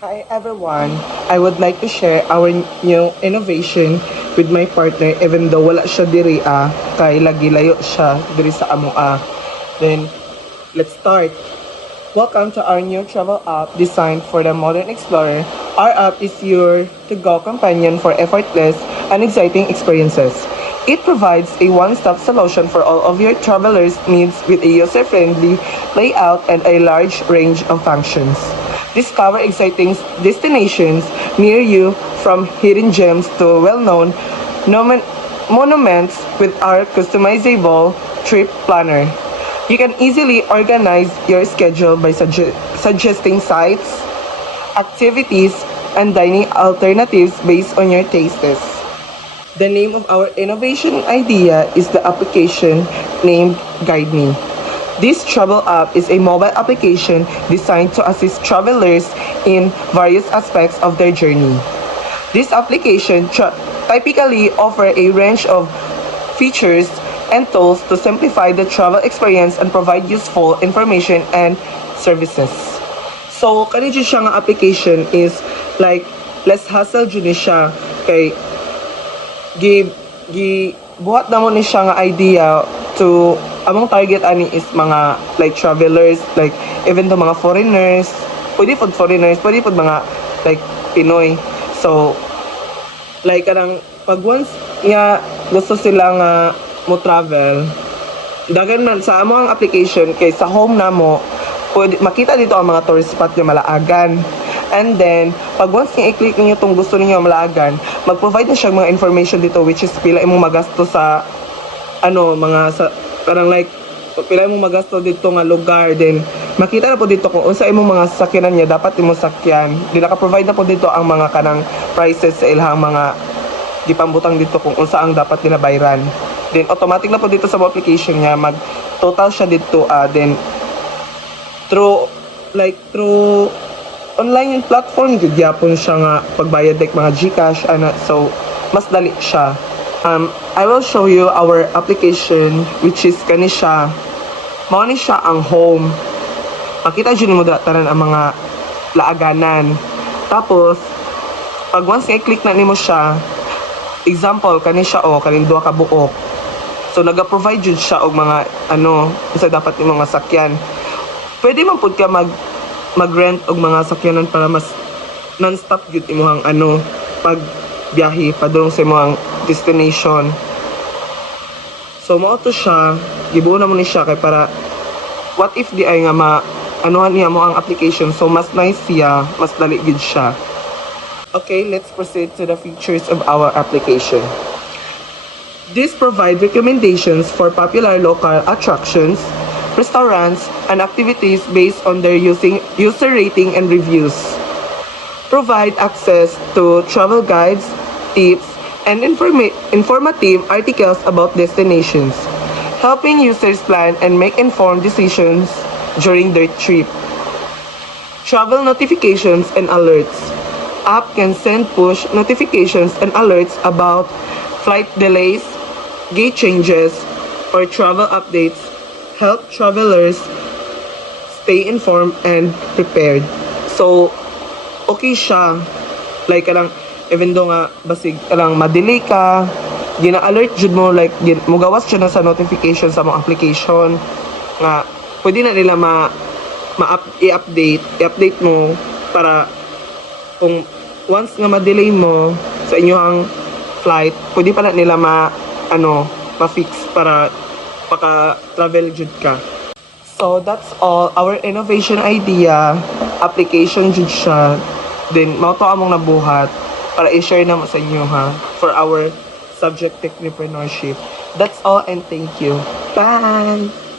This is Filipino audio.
Hi everyone! I would like to share our new innovation with my partner even though wala siya diri kay lagi layo siya diri sa amo Then, let's start. Welcome to our new travel app designed for the modern explorer. Our app is your to-go companion for effortless and exciting experiences. It provides a one-stop solution for all of your travelers' needs with a user-friendly layout and a large range of functions. Discover exciting destinations near you from hidden gems to well-known monuments with our customizable trip planner. You can easily organize your schedule by suggesting sites, activities, and dining alternatives based on your tastes. The name of our innovation idea is the application named Guide Me. This travel app is a mobile application designed to assist travelers in various aspects of their journey. This application typically offers a range of features and tools to simplify the travel experience and provide useful information and services. So, kani dyan siya nga application is like less hassle dyan ni siya kay buhat na mo ni siya nga idea to among target ani is mga like travelers, like even to mga foreigners, pwede pod mga like Pinoy. So like kanang pag once nga gusto sila nga mo travel, dagan man sa amo ang application kay sa home na mo pwede makita dito ang mga tourist spot nga malaagan. And then, pag once nga i-click ninyo itong gusto ninyo malaagan, mag-provide na siya mga information dito which is pila imong magasto sa mga sa parang like pila imong magasto dito nga lugar. Then makita na po dito kung unsa imong mga sakyanan niya dapat imong sakyan. Then naka-provide na po dito ang mga kanang prices sa ilhang mga gipambutang dito kung unsa ang dapat nila bayaran. Then automatic na po dito sa application niya mag total siya dito then through online platform gud gyapon siya nga pagbayad like mga GCash so mas dali siya. I will show you our application which is kani siya. Mao ni siya ang home. Makita jud mo tanan ang mga laaganan. Tapos pag once i-click na nimo siya, example kani siya kaning duha ka buok. So naga-provide jud siya og mga sa dapat nimo nga sakyan. Pwede man pud ka mag-rent og mga sakyanan para mas non-stop gyud imong pag biyahe padung sa imong destination. So mao to siya, gibuo na mo ni siya kay para what if di ay nga niya mo ang application, so mas nice siya, mas dali gyud siya. Okay, let's proceed to the features of our application. This provide recommendations for popular local attractions, restaurants, and activities based on their user rating and reviews. Provide access to travel guides, tips, and informative articles about destinations, helping users plan and make informed decisions during their trip. Travel notifications and alerts. App can send push notifications and alerts about flight delays, gate changes, or travel updates, help travelers stay informed and prepared. So, okay siya. Like, even though nga, basig, madelay ka, gina-alert jud mo, like, mugawas siya na sa notification sa mga application, nga, pwede na nila i-update mo, para, kung once nga madelay mo sa inyong flight, pwede pa na nila ma-fix para maka-travel jud ka. So that's all our innovation idea, application jud siya. Then mao to among nabuhat para i-share na mo sa inyo for our subject technopreneurship. That's all and thank you. Bye.